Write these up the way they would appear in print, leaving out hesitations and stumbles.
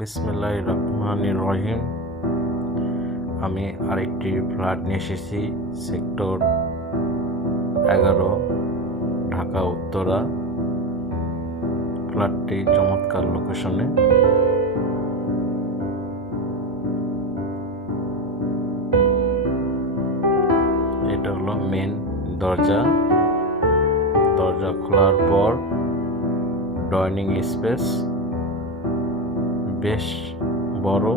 বিসমিল্লাহির রহমানির রহিম। আমি আরেকটি ফ্ল্যাট নিয়ে এসেছি সেক্টর 11, ঢাকা উত্তরা। ফ্ল্যাটটি চমৎকার লোকেশনে। এটা হলো মেন দরজা। দরজা খোলার পর ডাইনিং স্পেস বেশ বড়।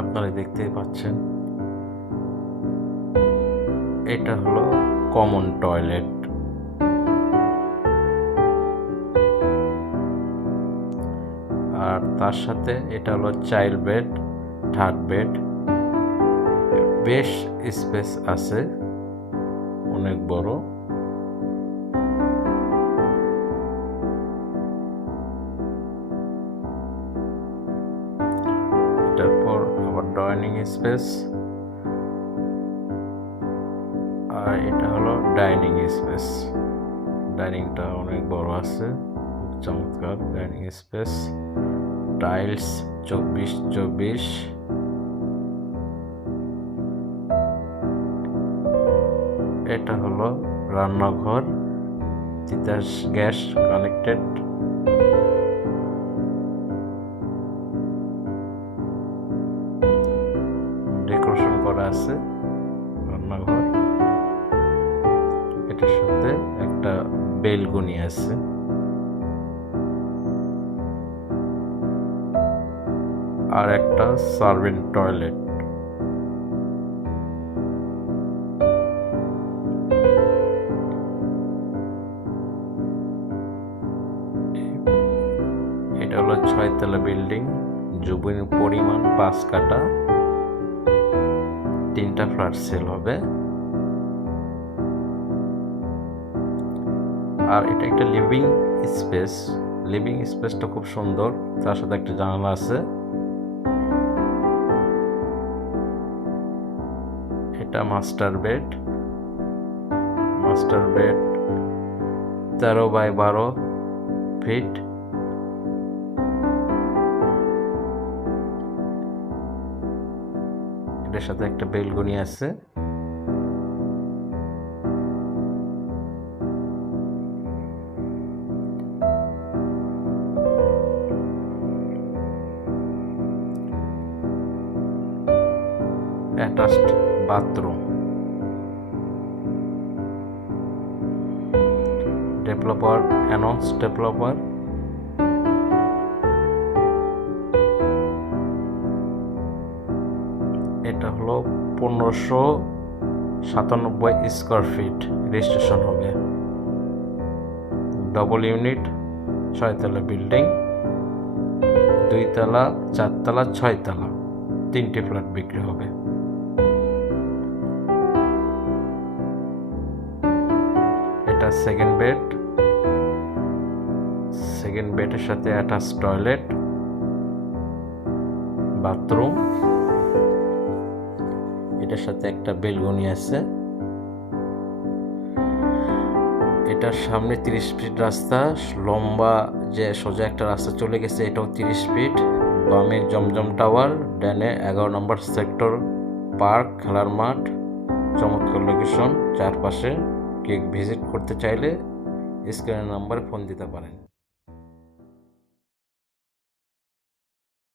আপনারা দেখতেই পাচ্ছেন, এটা হলো কমন টয়লেট। আর তার সাথে এটা হলো চাইল্ড বেড, থার্ড বেড। বেশ স্পেস আছে, অনেক বড়। তারপর আবার ডাইনিং স্পেস, আর এটা হলো ডাইনিং স্পেস। ডাইনিংটা অনেক বড় আছে, খুব চমৎকার ডাইনিং স্পেস। Tiles 24x24। এটা হলো রান্নাঘর, তিতাস গ্যাস কানেক্টেড। ডেকোরেশন করা আছে রান্নাঘর। এটার সাথে একটা বেলকনি আছে। আর একটা সার্ভেন্ট টয়লেট। এটা হলো 6 তলা বিল্ডিং, জমির পরিমাণ 5 কাঠা। 3টা ফ্ল্যাট সেল হবে। আর এটা একটা লিভিং স্পেস। লিভিং স্পেসটা খুব সুন্দর, তার সাথে একটা জানালা আছে। এটা master bed. Master bed 13x12 feet. এটার সাথে একটা বেলকনি আছে। Attached bathroom. Developer announce developer. এটা হলো 1597 স্কোয়ার ফিট রেজিস্ট্রেশন হবে। ডবল ইউনিট, 6 তলা বিল্ডিং, 2 তলা, 4 তলা, 6 তলা, 3টে ফ্ল্যাট বিক্রি হবে। এটা সেকেন্ড বেড। সেকেন্ড বেডের সাথে অ্যাটাচ টয়লেট, বাথরুম। এটার সাথে একটা বেলকনি আছে। এটার সামনে 30 ফিট রাস্তা, লম্বা যে সোজা একটা রাস্তা চলে গেছে, এটাও 30 ফিট। বামে জমজম টাওয়ার, ডানে 11 নম্বর সেক্টর পার্ক, খেলার মাঠ। চমৎকার লোকেশন চারপাশে। কেউ ভিজিট করতে চাইলে স্ক্রিনের নাম্বারে ফোন দিতে পারেন।